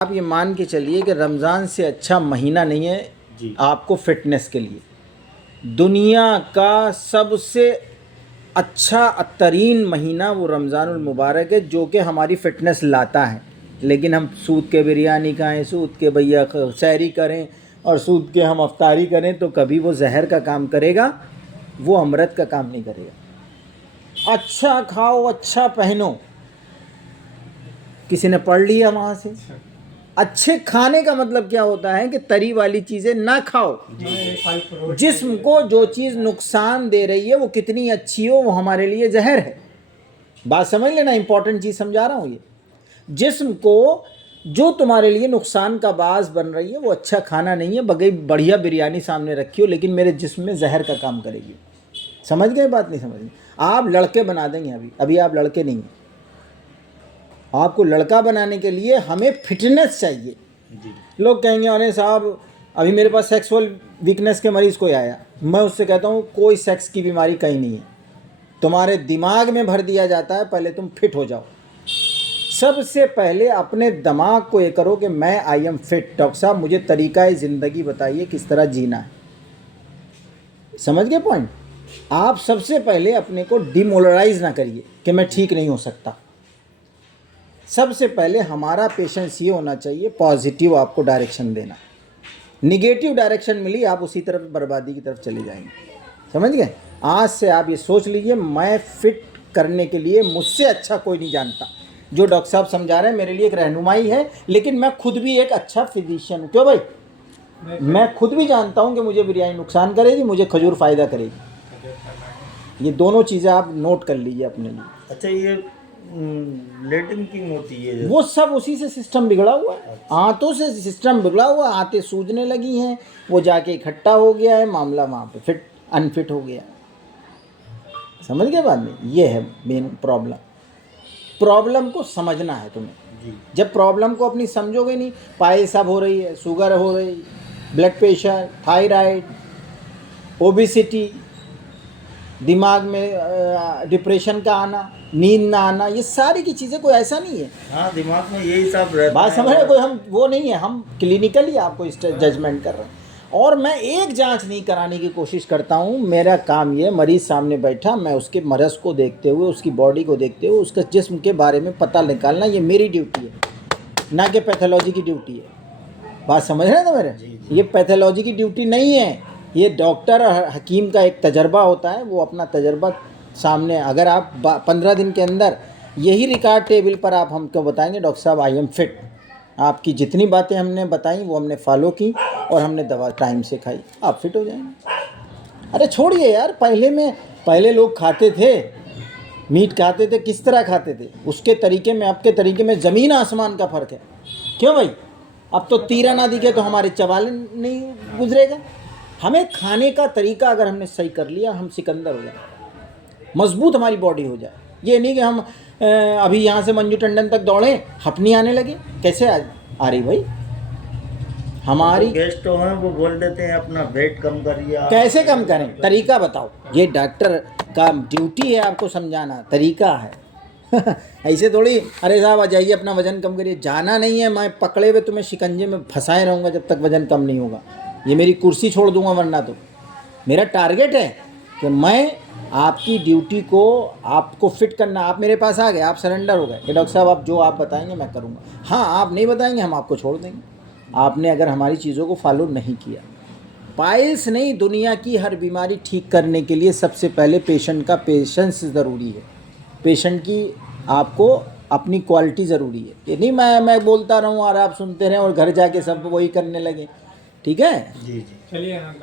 आप ये मान के चलिए कि रमज़ान से अच्छा महीना नहीं है जी। आपको फिटनेस के लिए। दुनिया का सबसे अच्छा तरीन महीना वो रमज़ानुल मुबारक है, जो कि हमारी फ़िटनेस लाता है। लेकिन हम सूद के बिरयानी खाएं, सूद के भैया सैरी करें और सूद के हम अफ्तारी करें तो कभी वो जहर का काम करेगा, वो अमृत का काम नहीं करेगा। अच्छा खाओ, अच्छा पहनो, किसी ने पढ़ लिया वहाँ से। अच्छे खाने का मतलब क्या होता है कि तरी वाली चीज़ें ना खाओ। जिस्म को जो चीज़ नुकसान दे रही है वो कितनी अच्छी हो वो हमारे लिए जहर है। बात समझ लेना, इंपॉर्टेंट चीज़ समझा रहा हूँ। ये जिस्म को जो तुम्हारे लिए नुकसान का बास बन रही है वो अच्छा खाना नहीं है। बगैर बढ़िया बिरयानी सामने रखी हो लेकिन मेरे जिस्म में जहर का काम करेगी। समझ गए बात? नहीं समझ? आप लड़के बना देंगे, अभी आप लड़के नहीं हैं। आपको लड़का बनाने के लिए हमें फिटनेस चाहिए। लोग कहेंगे अरे साहब अभी मेरे पास सेक्सुअल वीकनेस के मरीज़ कोई आया, मैं उससे कहता हूँ कोई सेक्स की बीमारी कहीं नहीं है, तुम्हारे दिमाग में भर दिया जाता है। पहले तुम फिट हो जाओ। सबसे पहले अपने दिमाग को ये करो कि मैं आई एम फिट। डॉक्टर साहब मुझे तरीक़ा ज़िंदगी बताइए किस तरह जीना है। समझ गए पॉइंट? आप सबसे पहले अपने को डिमोरलाइज ना करिए कि मैं ठीक नहीं हो सकता। सबसे पहले हमारा पेशेंस ये होना चाहिए पॉजिटिव आपको डायरेक्शन देना। निगेटिव डायरेक्शन मिली आप उसी तरफ बर्बादी की तरफ चले जाएंगे। समझ गए? आज से आप ये सोच लीजिए मैं फिट करने के लिए मुझसे अच्छा कोई नहीं जानता। जो डॉक्टर साहब समझा रहे हैं मेरे लिए एक रहनुमाई है, लेकिन मैं खुद भी एक अच्छा फिजिशियन हूँ। क्यों भाई? मैं खुद भी जानता हूँ कि मुझे बिरयानी नुकसान करेगी, मुझे खजूर फ़ायदा करेगी। ये दोनों चीज़ें आप नोट कर लीजिए अपने लिए। अच्छा, ये लेटिन की होती है वो सब उसी से सिस्टम बिगड़ा हुआ है। आंतों से सिस्टम बिगड़ा हुआ, आंतें सूजने लगी हैं, वो जाके इकट्ठा हो गया है, मामला वहाँ पे फिट अनफिट हो गया। समझ गए बात में? ये है मेन प्रॉब्लम। प्रॉब्लम को समझना है तुम्हें जी। जब प्रॉब्लम को अपनी समझोगे नहीं, पाइल्स अब हो रही है, शुगर हो रही, ब्लड प्रेशर, थायराइड, ओबेसिटी, दिमाग में डिप्रेशन का आना, नींद ना आना, ये सारी की चीज़ें कोई ऐसा नहीं है। हाँ, दिमाग में यही सब रहता बात है। समझ रहे? कोई हम वो नहीं है, हम क्लिनिकली आपको जजमेंट कर रहे हैं। और मैं एक जांच नहीं कराने की कोशिश करता हूँ। मेरा काम ये, मरीज़ सामने बैठा, मैं उसके मरज़ को देखते हुए, उसकी बॉडी को देखते हुए उसके जिस्म के बारे में पता निकालना, ये मेरी ड्यूटी है, ना कि पैथोलॉजी की ड्यूटी है। बात समझ रहे हैं ना मेरे? ये पैथोलॉजी की ड्यूटी नहीं है। ये डॉक्टर और हकीम का एक तजर्बा होता है, वो अपना तजर्बा सामने, अगर आप 15 दिन के अंदर यही रिकॉर्ड टेबल पर आप हमको बताएंगे डॉक्टर साहब आई एम फिट, आपकी जितनी बातें हमने बताई वो हमने फॉलो की और हमने दवा टाइम से खाई, आप फिट हो जाएंगे। अरे छोड़िए यार, पहले लोग खाते थे, मीट खाते थे, किस तरह खाते थे, उसके तरीके में आपके तरीके में ज़मीन आसमान का फ़र्क है। क्यों भाई? अब तो तीरा ना दिखे तो हमारे चवाले नहीं गुजरेगा। हमें खाने का तरीका अगर हमने सही कर लिया, हम सिकंदर हो जाए, मजबूत हमारी बॉडी हो जाए। ये नहीं कि हम अभी यहाँ से मंजू टंडन तक दौड़ें, हपनी आने लगे। कैसे आ रही भाई? हमारी गेस्ट हैं वो बोल देते हैं अपना वेट कम करिए। कैसे कम करें? तरीका बताओ। ये डॉक्टर का ड्यूटी है आपको समझाना, तरीका है। ऐसे थोड़ी अरे साहब आ जाइए अपना वज़न कम करिए, जाना नहीं है। मैं पकड़े हुए तुम्हें शिकंजे में फंसाए रहूँगा जब तक वज़न कम नहीं होगा। ये मेरी कुर्सी छोड़ दूंगा वरना तो। मेरा टारगेट है कि मैं आपकी ड्यूटी को आपको फिट करना। आप मेरे पास आ गए, आप सरेंडर हो गए कि डॉक्टर साहब आप जो आप बताएंगे मैं करूँगा। हाँ, आप नहीं बताएंगे हम आपको छोड़ देंगे, आपने अगर हमारी चीज़ों को फॉलो नहीं किया। पाइल्स नहीं, दुनिया की हर बीमारी ठीक करने के लिए सबसे पहले पेशेंट का पेशेंस ज़रूरी है। पेशेंट की आपको अपनी क्वालिटी ज़रूरी है। ये नहीं मैं बोलता रहूँ और आप सुनते रहें और घर जाके सब वही करने लगे। ठीक है? जी जी, चलिए।